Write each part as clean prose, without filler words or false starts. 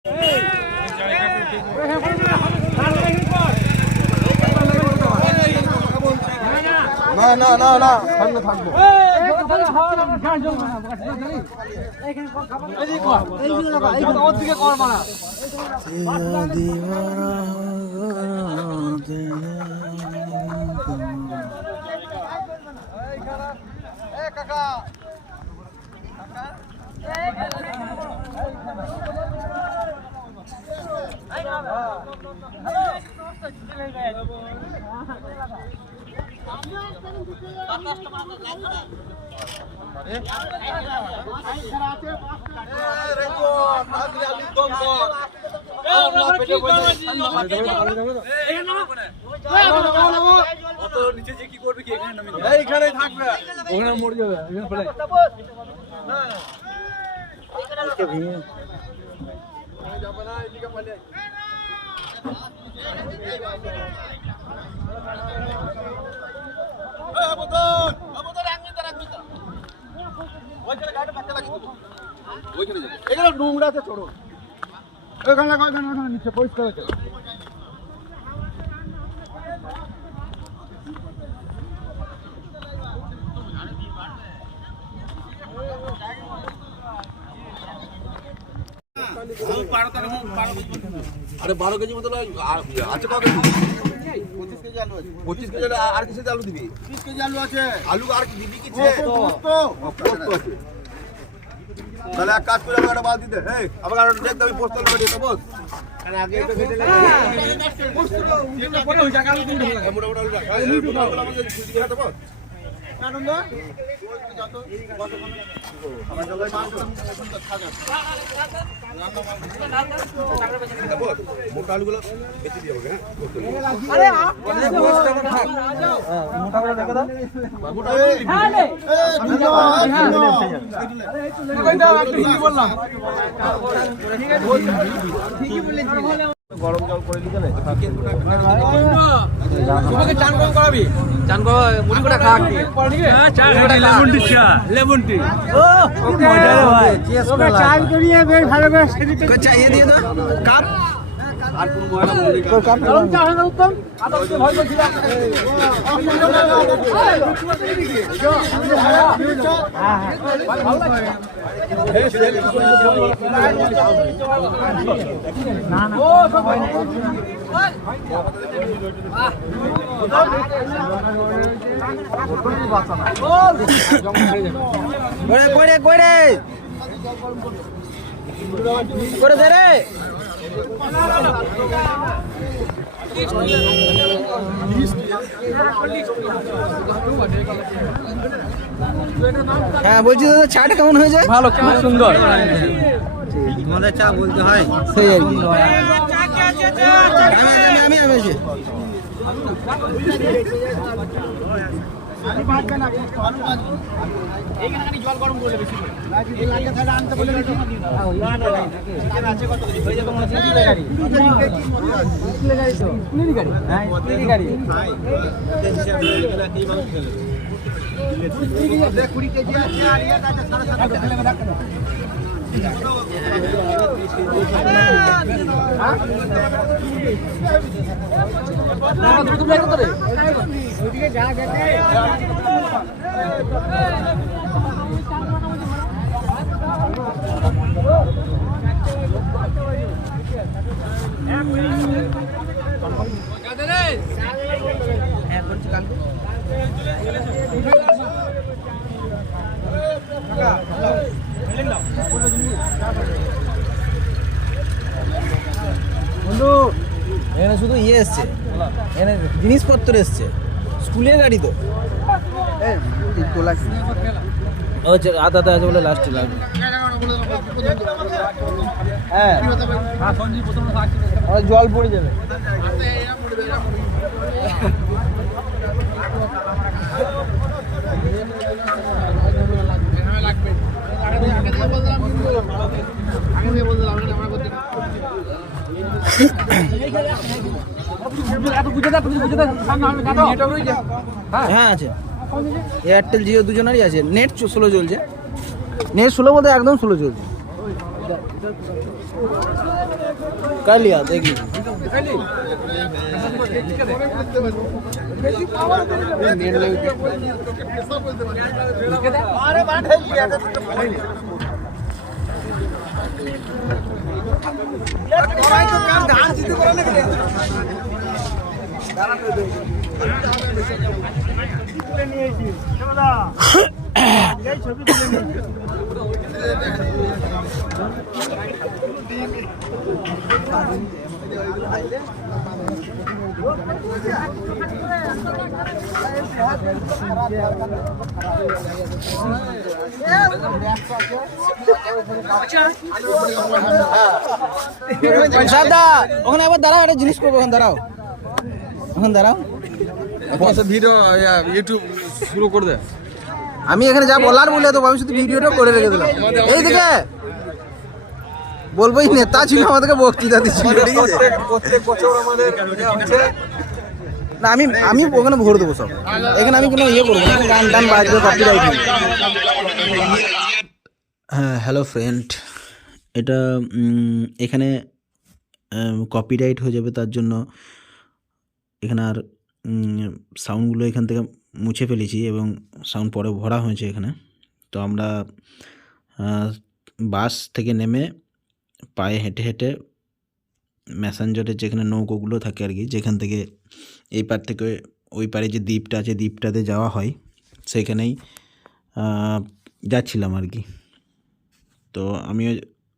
না না না সামনে থাকবো। এইখানে থাকবে, ওখানে মরে যাবে। এখানে নোংরা আছে, ছোড়ো ওখানে নিচে পরিষ্কার আছে। আরে 12 কেজি মতো আছে, 25 কেজি আর কিছু আলু দিবি? 30 কেজি আলু আছে। আলু আর কি দিবি? কিছু তাহলে এক কাজ করে আমাকে একটা বালতি দে। এই আমাকে আর দেখ, আমি পোস্ট করে দিতে বস। আরে আগে তো খেতে লাগে পোস্ট তো উঠে পড়ে হই টাকা আলু দিন লাগে। মোটা মোটা আলু রাখ। এই টোটাল গুলো আমাকে সুজি খাতে বস। আনন্দ যত কত আমার জলে মাছ খাজা মোটা আলুগুলো বেশি দিয়ে হবে। আরে মোটা করে দেখো দাও। মোটা গরম জল করে দিতে তোমাকে চান কম করাবি। চান করা মুড়ি কোটা খা লেমন টি, লেমন টি। ও মজা রে ভাই, ওকে চান করিয়ে বেশ ভালো করে সেদিকে চাইয়ে দিয়ে দাও কাপ। আর কোন ময়লা মুড়ি কাপ গরম চা হয় না উত্তম? আদর্শ ভয় করছিল। ভালো লাগে না না ও সব করে দে রে। হ্যাঁ বলছি দাদা, চাটা কেমন হয়ে যায়? ভালো, খুব সুন্দর। তোমাদের চা বলতে হয় সেই আর কি। আমি এসে জল গরম করলে বেশি আনতে বলে এখানে শুধু ইয়ে এসছে, এখানে জিনিসপত্র এসছে, স্কুলের গাড়ি তো আদা আছে বলে লাস্টে লাগবে। হ্যাঁ জল পড়ে যাবে। হ্যাঁ আছে, এয়ারটেল জিও দুজনেরই আছে। নেট 16 চলছে, নেট 16 বলতে একদম 16 চলছে। कर लिया देखिए সাদা ওখানে আবার দাঁড়াও একটা জিনিস করবো ওখানে দাঁড়াও ভিডিও ইউটিউব শুরু করে দে আমি এখানে যা বলার বলে তো আমি শুধু ভিডিওটা করে রেখে দিলাম এইদিকে বলবোই নেতা ছিল আমাদেরকে বক্তৃতা দিচ্ছিল ঠিক আছে না আমি ওখানে ভোর দেবো সব এখানে আমি কোনো ইয়ে করবো না গান টান বাজবে কপিরাইট হ্যাঁ হ্যালো ফ্রেন্ড এটা এখানে কপিরাইট হয়ে যাবে তার জন্য এখানে আর সাউন্ডগুলো এখান থেকে মুছে ফেলেছি এবং সাউন্ড পরে ভরা হয়েছে এখানে তো আমরা বাস থেকে নেমে পায়ে হেঁটে হেঁটে ম্যাসেঞ্জারের যেখানে নৌকোগুলো থাকে আর কি যেখান থেকে এই পার থেকে ওই পারে যে দ্বীপটা আছে দ্বীপটাতে যাওয়া হয় সেখানেই যাচ্ছিলাম আর কি তো আমি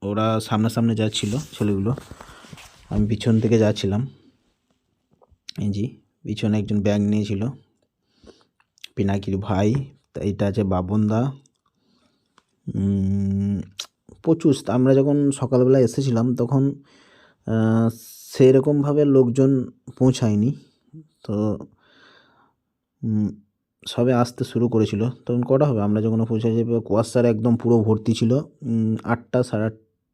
ওরা সামনাসামনি যাচ্ছিল ছেলেগুলো আমি পিছন থেকে যাচ্ছিলাম এই জি পিছনে একজন ব্যাগ নিয়েছিল পিনাকির ভাই এইটা আছে বাবনদা প্রচুর আমরা যখন সকালবেলা এসেছিলাম তখন সেরকমভাবে লোকজন পৌঁছায়নি তো সবে আসতে শুরু করেছিল তখন কটা হবে আমরা যখন পৌঁছে যাবে কুয়াশার একদম পুরো ভর্তি ছিল 8টা সাড়ে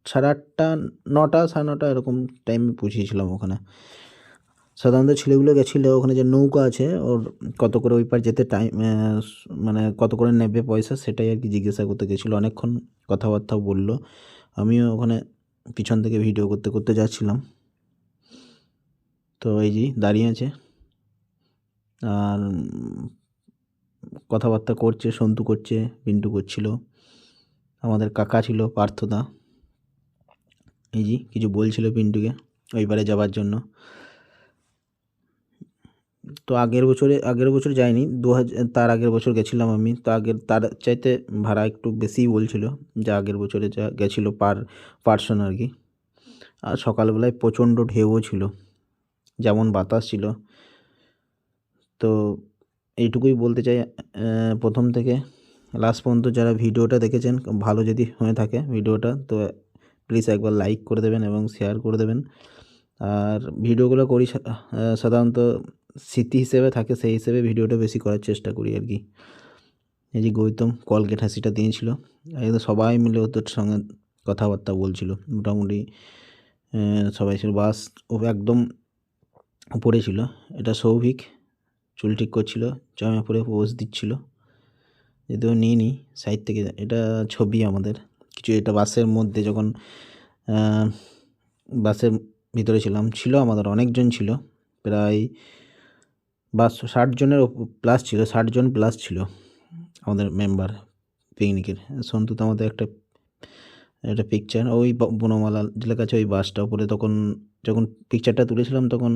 8টা 9টা সাড়ে 9টা এরকম টাইমে পৌঁছেছিলাম ওখানে সাধারণত ছেলেগুলো গেছিলো ওখানে যে নৌকা আছে ওর কত করে ওই পার যেতে টাইম মানে কত করে নেবে পয়সা সেটাই আর কি জিজ্ঞাসা করতে গেছিলো অনেকক্ষণ কথাবার্তা বললো আমিও ওখানে পিছন থেকে ভিডিও করতে করতে যাচ্ছিলাম তো এই যে দাঁড়িয়ে আছে আর কথাবার্তা করছে সন্তু করছে পিন্টু করছিল আমাদের কাকা ছিল পার্থদা এই যে কিছু বলছিল পিন্টুকে ওইবারে যাবার জন্য তো আগের বছর যাইনি 2000 তার আগের বছর গেছিলাম আমি তো তার চাইতে ভাড়া একটু বেশিই বলছিল যা আগের বছরে যা গেছিলো পার্সন আর কি আর সকালবেলায় প্রচণ্ড ঢেউও ছিল যেমন বাতাস ছিল তো এইটুকুই বলতে চাই প্রথম থেকে লাস্ট পর্যন্ত যারা ভিডিওটা দেখেছেন ভালো যদি হয়ে থাকে ভিডিওটা তো প্লিজ একবার লাইক করে দেবেন এবং শেয়ার করে দেবেন আর ভিডিওগুলো করি সাধারণত স্মৃতি হিসেবে থাকে সেই হিসেবে ভিডিওটা বেশি করার চেষ্টা করি আর কি এই যে গৌতম কলগেট হাসিটা দিয়েছিল একদম সবাই মিলে ওদের সঙ্গে কথাবার্তা বলছিল মোটামুটি সবাই ছিল বাস ও একদম উপরে ছিল এটা সৌভিক চুল ঠিক করছিল জামা পরে পোজ দিচ্ছিল যদিও নিইনি সাইড থেকে এটা ছবি আমাদের কিছু এটা বাসের মধ্যে যখন বাসের ভিতরে ছিল আমাদের অনেকজন ছিল প্রায় 60 জনের প্লাস ছিল 60 জন প্লাস ছিল আমাদের মেম্বার পিকনিকের সন্তু তো আমাদের একটা পিকচার ওই বনমালা জেলার কাছে ওই বাসটা উপরে তখন যখন পিকচারটা তুলেছিলাম তখন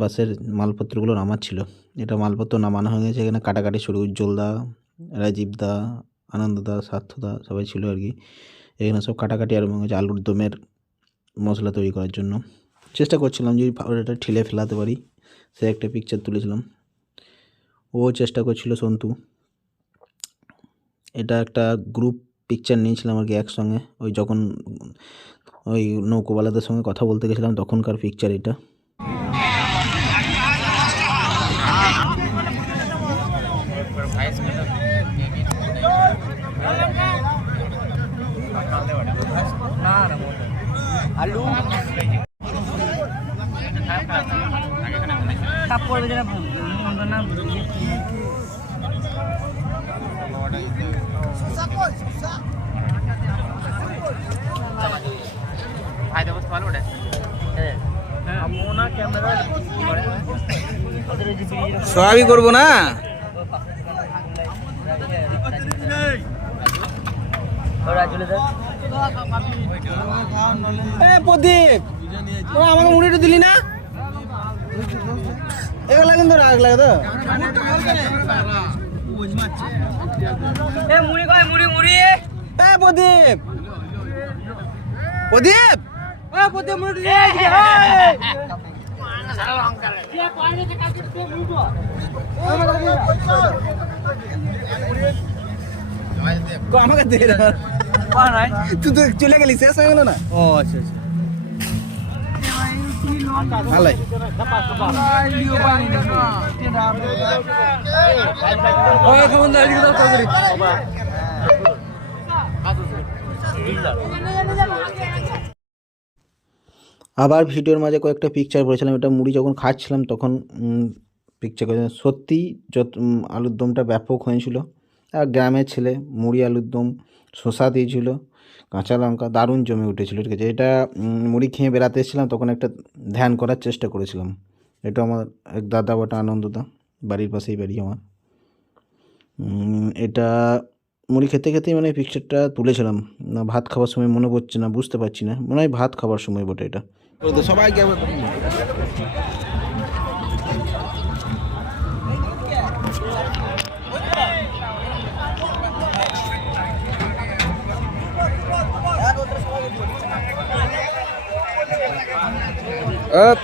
বাসের মালপত্রগুলো নামাচ্ছিল এটা মালপত্র নামানো হয়ে গেছে এখানে কাটাকাটি শুরু উজ্জ্বলদা রাজীবদা আনন্দদা সার্থদা সবাই ছিল আর কি এখানে সব কাটাকাটি আরম্ভ হয়েছে আলুর দমের মশলা তৈরি করার জন্য চেষ্টা করছিলাম যদি এটা ঠেলে ফেলাতে পারি সে একটা পিকচার তুলেছিলাম ও চেষ্টা করছিল সন্তু এটা একটা গ্রুপ পিকচার নিয়েছিলাম আর কি একসঙ্গে ওই যখন ওই নৌকোওয়ালাদের সঙ্গে কথা বলতে গেছিলাম তখনকার পিকচার এটা আলু কাপড় যেটা না সবই করবো না প্রদীপ আমাকে মুড়িটা দিলি না এগুলো লাগেন তো রাগ লাগে তো মুড়ি কয় মুড়ি মুড়ি প্রদীপ প্রদীপ প্রদীপ মুড়ি আমাকে দে তুই তো চলে গেলি শেষ হয়ে গেল না ও আচ্ছা আবার ভিডিওর মাঝে কয়েকটা পিকচার করেছিলাম, এটা মুড়ি যখন খাচ্ছিলাম তখন পিকচার করেছিলাম। সত্যি আলুর দমটা ব্যাপক হয়েছিল। আর গ্রামের ছেলে মুড়ি আলুর দম শসা দিয়েছিল, কাঁচা লঙ্কা, দারুণ জমে উঠেছিল। ঠিক আছে, এটা মুড়ি খেয়ে বেড়াতে এসেছিলাম তখন একটা ধ্যান করার চেষ্টা করেছিলাম। এটা আমার এক দাদা বটা আনন্দদা, বাড়ির পাশেই বাড়ি আমার। এটা মুড়ি খেতে খেতেই মানে পিকচারটা তুলেছিলাম। না ভাত খাওয়ার সময় মনে পড়ছে না, বুঝতে পারছি না, মনে হয় ভাত খাওয়ার সময় বটে এটা। সবাইকে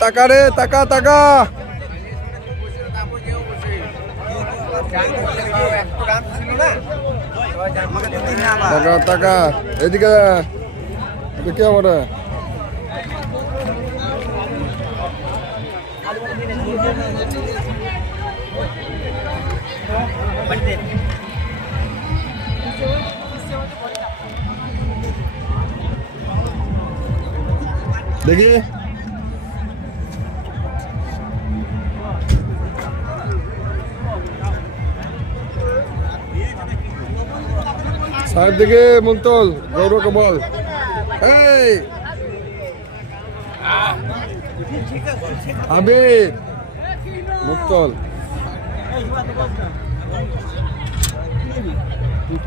টাকা রে টাকা টাকা টাকা টাকা এদিকে কে বলে দেখি সাহেব দেখে মুক্তল গৌরবকে বল এই আবে মুক্তল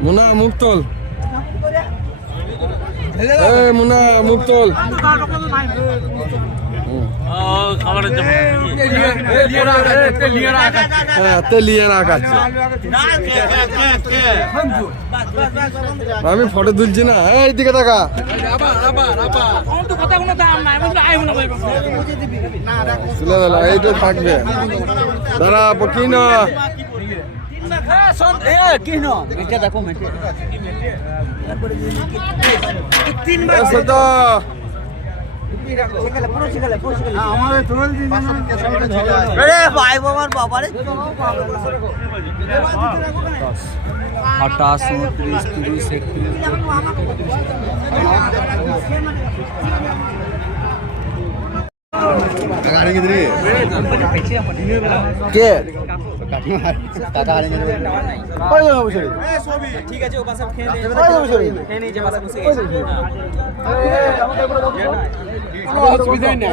মুনা মুক্তল এই মুনা মুক্তল আমি ফটো তুলছি না, এইদিকে টাকা তুলে দিল, এইটা থাকবে দাঁড়া কি না আঠাশ 29 30 কে ঠিক আছে ও পাশে খেয়ে নিয়ে যে পাশে বসে গেছে অসুবিধাই নেই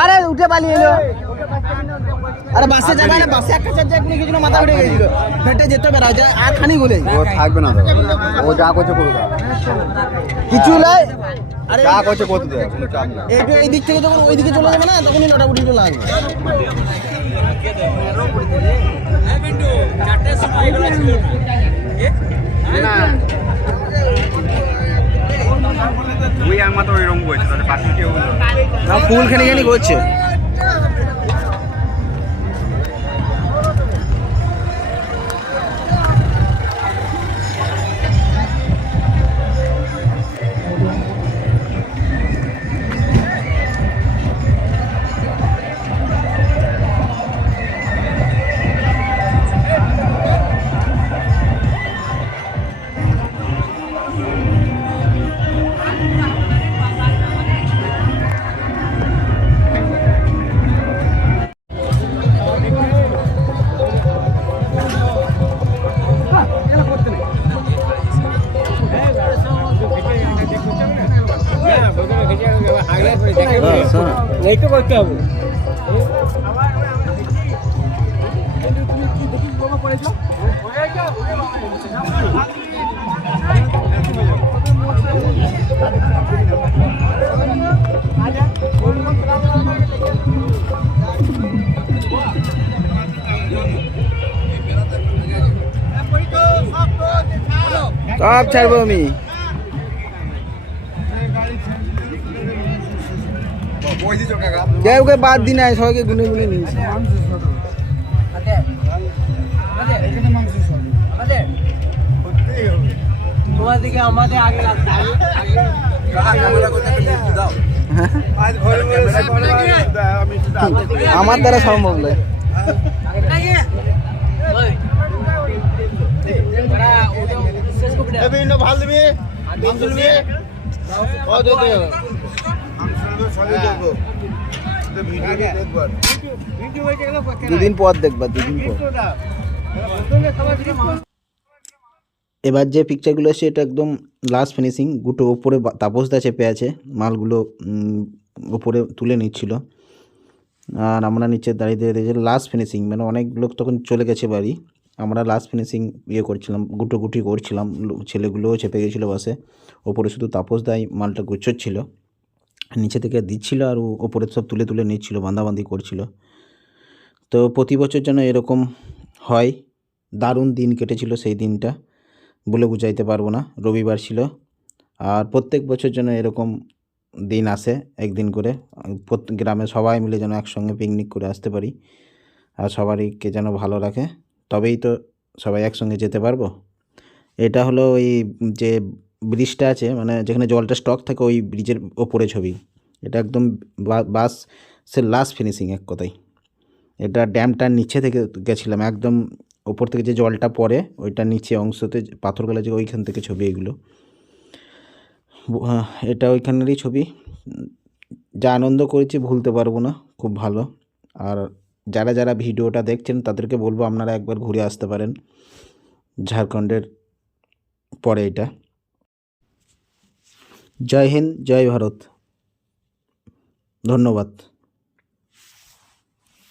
আরে উঠে পালিয়ে এলো। আরে বাসে যাবে না, বাসে একটা চার চার কিছু মাথা উঠে গেছিল, হেঁটে যেতে পারা যায় আর খানি বলে ও থাকবে না, ও যা করছে করুক, কিছু নাই। আরে যা করছে করতে দেয়, কোনো চাপ না। এই দিক থেকে যখন ওই দিকে চলে যাবে না তখনই লটাপুটি চলে আসবে। ওই আমার তো ওইরকম করছে তাহলে বাকি কেউ না ফুল খানি খানি করছে। করতে হবে সব ছাড়বো আমি। ওকে বাদ দিন আয় সবাইকে গুনে গুনে নিয়েছি। তোমার দিকে আমাদের আগে লাগতে হবে। আমার দ্বারা সম্ভব নয়। ভাল দিবি দুদিন পর দেখবা, দুদিন পর। এবার যে পিকচারগুলো আছে এটা একদম লাস্ট ফিনিশিং। গুটো ওপরে তাপসদা চেপে আছে, মালগুলো ওপরে তুলে নিচ্ছিল আর আমরা নিচে দাঁড়িয়ে দাঁড়িয়ে লাস্ট ফিনিশিং। মানে অনেক লোক তখন চলে গেছে বাড়ি, আমরা লাস্ট ফিনিশিং করছিলাম, গুটি করছিলাম। ছেলেগুলোও চেপে গেছিলো বাসে, ওপরে শুধু তাপসদাই মালটা গুছোচ্ছিল, নিচে থেকে দিচ্ছিল আর ওপরে সব তুলে তুলে নিচ্ছিল, বাঁধাবাঁধি করছিল। তো প্রতি বছর যেন এরকম হয়। দারুণ দিন কেটেছিল সেই দিনটা, বলে বুঝাইতে পারবো না। রবিবার ছিল আর প্রত্যেক বছর যেন এরকম দিন আসে একদিন করে, প্রত্যেক গ্রামে সবাই মিলে যেন একসঙ্গে পিকনিক করে আসতে পারি আর সবারইকে যেন ভালো রাখে, তবেই তো সবাই একসঙ্গে যেতে পারবো। এটা হলো ওই যে ব্রিজটা আছে, মানে যেখানে জলটা স্টক থাকে ওই ব্রিজের ওপরে ছবি। এটা একদম বাসের লাস্ট ফিনিশিং এক কথায়। এটা ড্যামটার নিচে থেকে গেছিলাম, একদম ওপর থেকে যে জলটা পড়ে ওইটার নিচে অংশতে পাথরগুলো যে ওইখান থেকে ছবি এগুলো। এটা ওইখানেরই ছবি। যা আনন্দ করেছি ভুলতে পারবো না, খুব ভালো। আর যারা যারা ভিডিওটা দেখছেন তাদেরকে বলবো আপনারা একবার ঘুরে আসতে পারেন ঝাড়খণ্ডের পরে এটা। জয় হিন্দ, জয় ভারত, ধন্যবাদ।